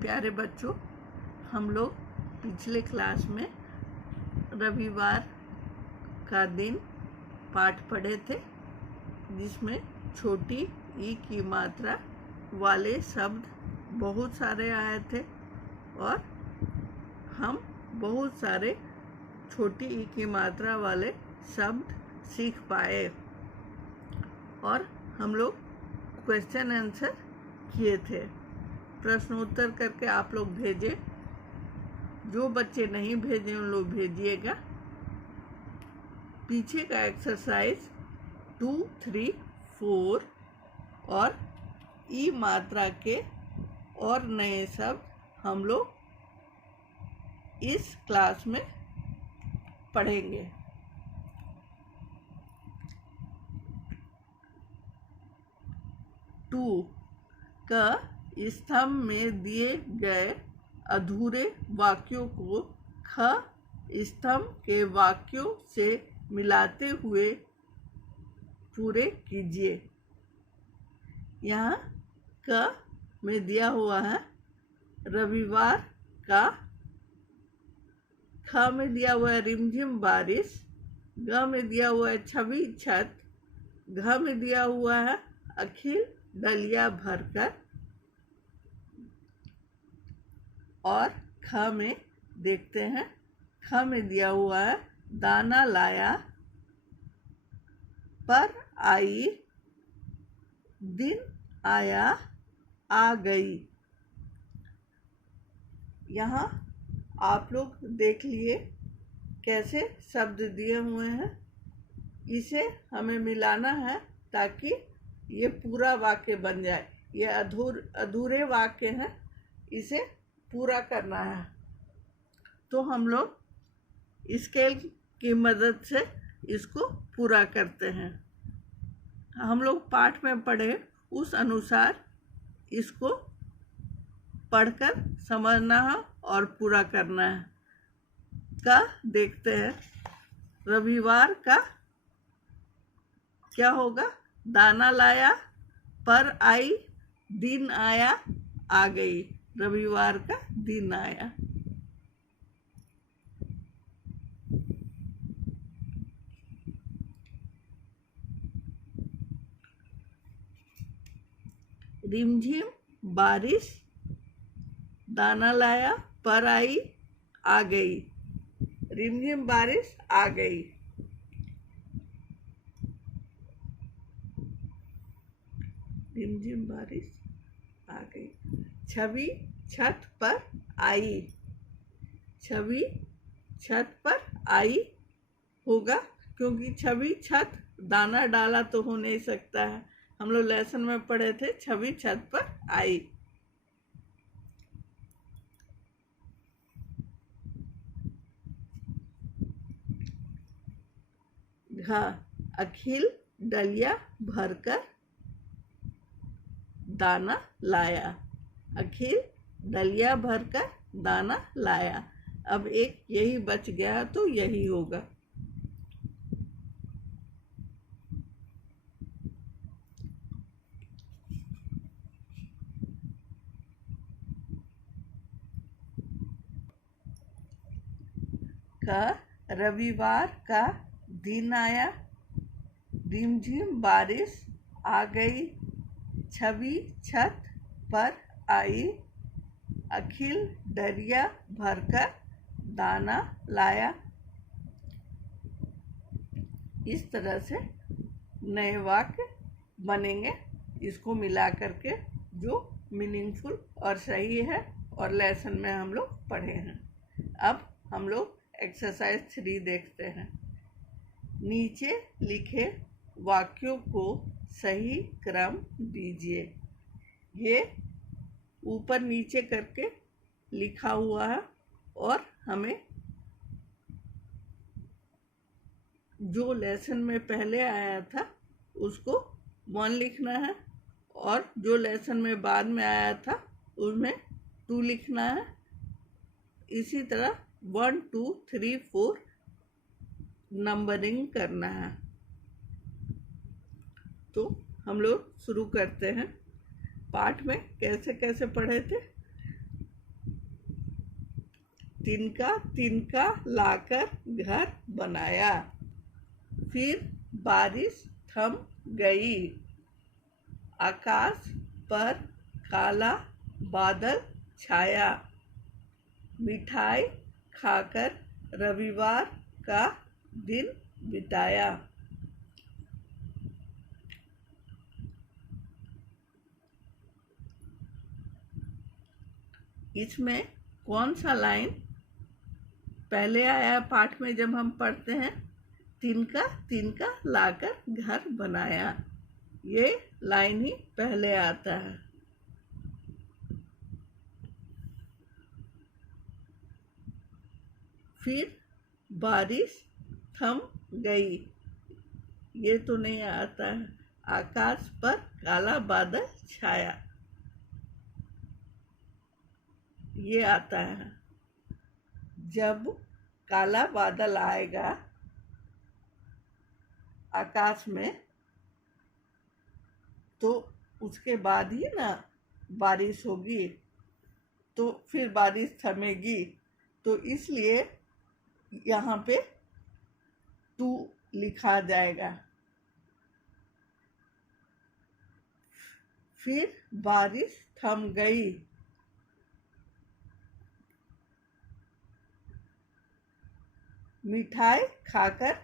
प्यारे बच्चों, हम लोग पिछले क्लास में रविवार का दिन पाठ पढ़े थे, जिसमें छोटी ई की मात्रा वाले शब्द बहुत सारे आए थे और हम बहुत सारे छोटी ई की मात्रा वाले शब्द सीख पाए और हम लोग क्वेश्चन आंसर किए थे। प्रश्नोत्तर करके आप लोग भेजे। जो बच्चे नहीं भेजे उन लोग भेजिएगा। पीछे का एक्सरसाइज 2, 3, 4 और ई मात्रा के और नए शब्द हम लोग इस क्लास में पढ़ेंगे। टू का स्तंभ में दिए गए अधूरे वाक्यों को ख स्तंभ के वाक्यों से मिलाते हुए पूरे कीजिए। यहाँ क में दिया हुआ है रविवार का, ख में दिया हुआ है रिमझिम बारिश, ग में दिया हुआ है छवि छत, घ में दिया हुआ है अखिल डलिया भरकर और ख में देखते हैं। ख में दिया हुआ है दाना लाया, पर आई, दिन आया, आ गई। यहाँ आप लोग देख लिए कैसे शब्द दिए हुए हैं। इसे हमें मिलाना है ताकि ये पूरा वाक्य बन जाए। ये अधूरे वाक्य हैं, इसे पूरा करना है। तो हम लोग स्केल की मदद से इसको पूरा करते हैं। हम लोग पाठ में पढ़े उस अनुसार इसको पढ़कर समझना है और पूरा करना है। का देखते हैं। रविवार का क्या होगा? दाना लाया, पर आई, दिन आया, आ गई। रविवार का दिन आया। रिमझिम बारिश, दाना लाया, पर आई, आ गई। रिमझिम बारिश आ गई। रिमझिम बारिश आ गई। छवि छत पर आई, छवि छत पर आई होगा क्योंकि छवि छत दाना डाला तो हो नहीं सकता है। हम लोग लेसन में पढ़े थे छवि छत पर आई। घ अखिल डलिया भरकर दाना लाया। अखिल डलिया भरकर दाना लाया। अब एक यही बच गया तो यही होगा। का रविवार का दिन आया, रिमझिम बारिश आ गई, छवि छत पर आई, अखिल डलिया भरकर दाना लाया। इस तरह से नए वाक्य बनेंगे, इसको मिला करके, जो मीनिंगफुल और सही है और लेसन में हम लोग पढ़े हैं। अब हम लोग एक्सरसाइज 3 देखते हैं। नीचे लिखे वाक्यों को सही क्रम दीजिए। ये ऊपर नीचे करके लिखा हुआ है और हमें जो लेसन में पहले आया था उसको 1 लिखना है और जो लेसन में बाद में आया था उसमें 2 लिखना है। इसी तरह 1, 2, 3, 4 नंबरिंग करना है। तो हम लोग शुरू करते हैं। पाठ में कैसे कैसे पढ़े थे? तिनका तिनका लाकर घर बनाया। फिर बारिश थम गई। आकाश पर काला बादल छाया। मिठाई खाकर रविवार का दिन बिताया। इसमें कौन सा लाइन पहले आया पाठ में जब हम पढ़ते हैं? तिनका तिनका लाकर घर बनाया, ये लाइन ही पहले आता है। फिर बारिश थम गई, ये तो नहीं आता है। आकाश पर काला बादल छाया, ये आता है। जब काला बादल आएगा आकाश में तो उसके बाद ही ना बारिश होगी, तो फिर बारिश थमेगी। तो इसलिए यहाँ पे टू लिखा जाएगा। फिर बारिश थम गई। मिठाई खाकर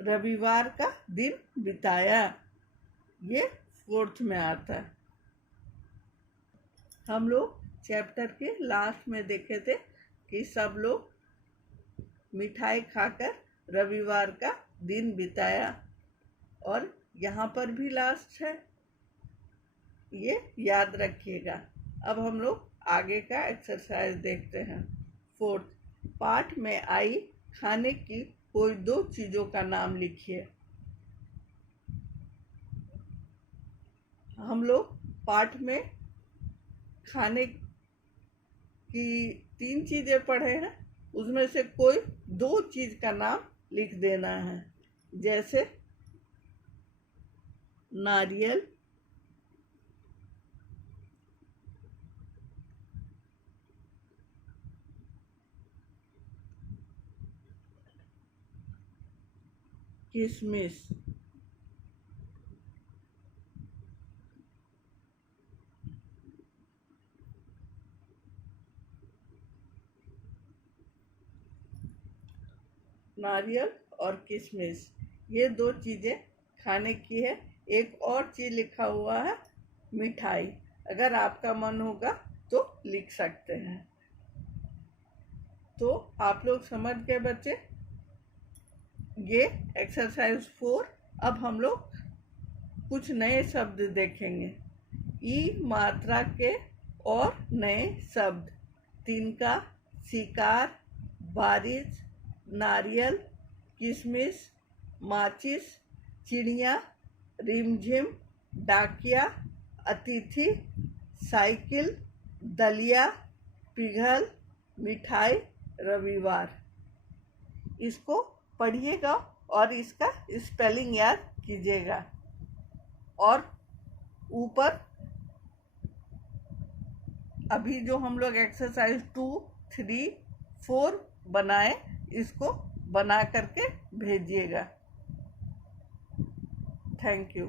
रविवार का दिन बिताया, ये फोर्थ में आता है। हम लोग चैप्टर के लास्ट में देखे थे कि सब लोग मिठाई खाकर रविवार का दिन बिताया, और यहाँ पर भी लास्ट है, ये याद रखिएगा। अब हम लोग आगे का एक्सरसाइज देखते हैं। फोर्थ, पाठ में आई खाने की कोई दो चीजों का नाम लिखिए। हम लोग पाठ में खाने की 3 चीजें पढ़े हैं, उसमें से कोई 2 चीज का नाम लिख देना है। जैसे नारियल, किशमिश। नारियल और किशमिश, ये 2 चीजें खाने की है। एक और चीज लिखा हुआ है मिठाई, अगर आपका मन होगा तो लिख सकते हैं। तो आप लोग समझ गए बच्चे, ये एक्सरसाइज 4। अब हम लोग कुछ नए शब्द देखेंगे। ई मात्रा के और नए शब्द: तिनका, शिकार, बारिश, नारियल, किशमिश, माचिस, चिड़िया, रिमझिम, डाकिया, अतिथि, साइकिल, दलिया, पिघल, मिठाई, रविवार। इसको पढ़िएगा और इसका स्पेलिंग याद कीजिएगा। और ऊपर अभी जो हम लोग एक्सरसाइज 2, 3, 4 बनाए, इसको बना करके भेजिएगा। Thank you.